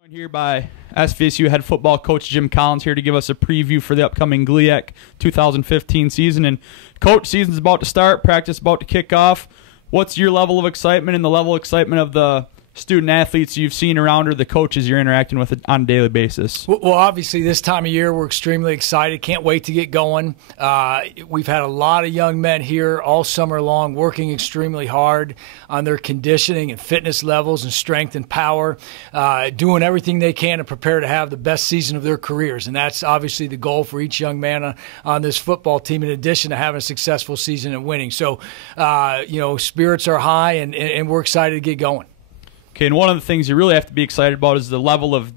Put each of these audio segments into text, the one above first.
Joined here by SVSU head football coach Jim Collins here to give us a preview for the upcoming GLIAC 2015 season. And coach, season's about to start, practice about to kick off. What's your level of excitement and the level of excitement of the student athletes you've seen around or the coaches you're interacting with on a daily basis? Well, obviously this time of year we're extremely excited. Can't wait to get going. We've had a lot of young men here all summer long working extremely hard on their conditioning and fitness levels and strength and power, doing everything they can to prepare to have the best season of their careers. And that's obviously the goal for each young man on this football team, in addition to having a successful season and winning. So, spirits are high and we're excited to get going. Okay, and one of the things you really have to be excited about is the level of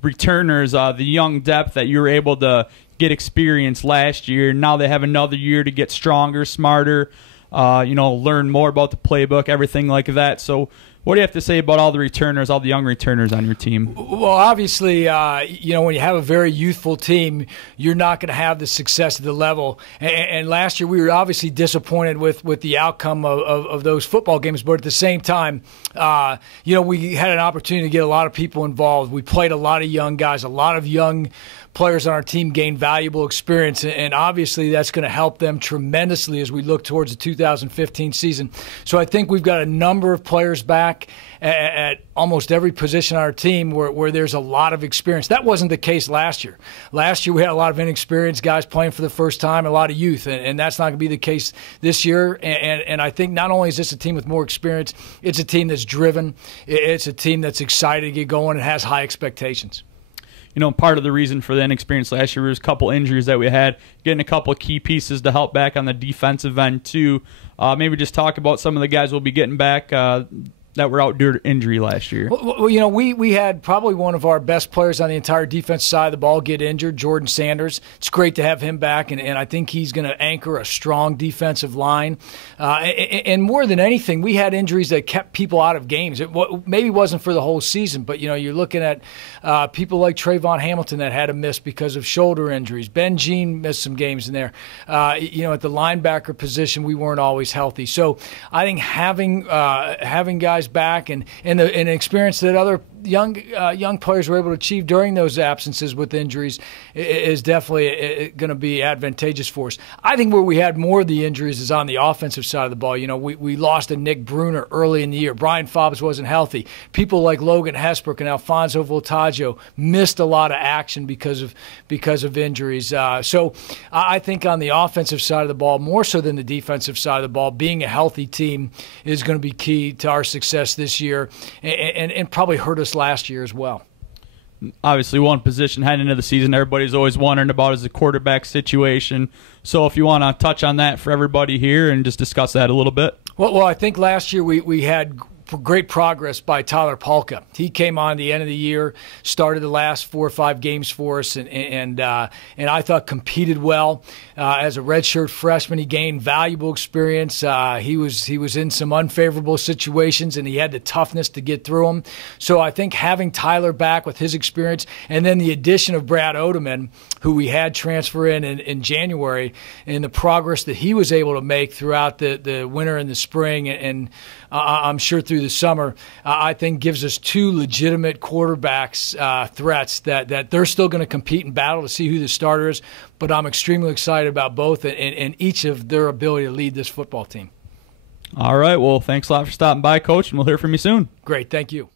returners, the young depth that you were able to get experience last year. Now they have another year to get stronger, smarter, learn more about the playbook, everything like that. So what do you have to say about all the returners, all the young returners on your team? Well, obviously, when you have a very youthful team, you're not going to have the success at the level. And last year we were obviously disappointed with the outcome of those football games. But at the same time, we had an opportunity to get a lot of people involved. We played a lot of young guys, a lot of young players on our team gained valuable experience, and obviously that's going to help them tremendously as we look towards the 2015 season. So I think we've got a number of players back at almost every position on our team where there's a lot of experience. That wasn't the case last year. Last year we had a lot of inexperienced guys playing for the first time, a lot of youth, and that's not going to be the case this year. And I think not only is this a team with more experience, it's a team that's driven, it's a team that's excited to get going and has high expectations. Part of the reason for the inexperience last year was a couple injuries that we had, getting a couple of key pieces to help back on the defensive end too. Maybe just talk about some of the guys we'll be getting back that were out due to injury last year. Well, we had probably one of our best players on the entire defensive side of the ball get injured, Jordan Sanders. It's great to have him back, and I think he's going to anchor a strong defensive line. And more than anything, we had injuries that kept people out of games. It maybe wasn't for the whole season, but, you're looking at people like Trayvon Hamilton that had to miss because of shoulder injuries. Ben Jean missed some games in there. At the linebacker position, we weren't always healthy. So I think having guys back and the experience that other young players were able to achieve during those absences with injuries is definitely going to be advantageous for us. I think where we had more of the injuries is on the offensive side of the ball. We lost a Nick Bruner early in the year. Brian Fobbs wasn't healthy. People like Logan Hesbrook and Alfonso Voltaggio missed a lot of action because of injuries. So I think on the offensive side of the ball, more so than the defensive side of the ball, being a healthy team is going to be key to our success this year and probably hurt us last year as well. Obviously, one position heading into the season everybody's always wondering about is the quarterback situation. So if you want to touch on that for everybody here and just discuss that a little bit. Well, I think last year we had great progress by Tyler Palka. He came on the end of the year, started the last 4 or 5 games for us, and I thought competed well as a redshirt freshman. He gained valuable experience. He was in some unfavorable situations, and he had the toughness to get through them. So I think having Tyler back with his experience, and then the addition of Brad Odeman, who we had transfer in January, and the progress that he was able to make throughout the winter and the spring, and I'm sure through the summer, I think gives us 2 legitimate quarterbacks threats that they're still going to compete and battle to see who the starter is. But I'm extremely excited about both and each of their ability to lead this football team. All right. Well, thanks a lot for stopping by, Coach, and we'll hear from you soon. Great. Thank you.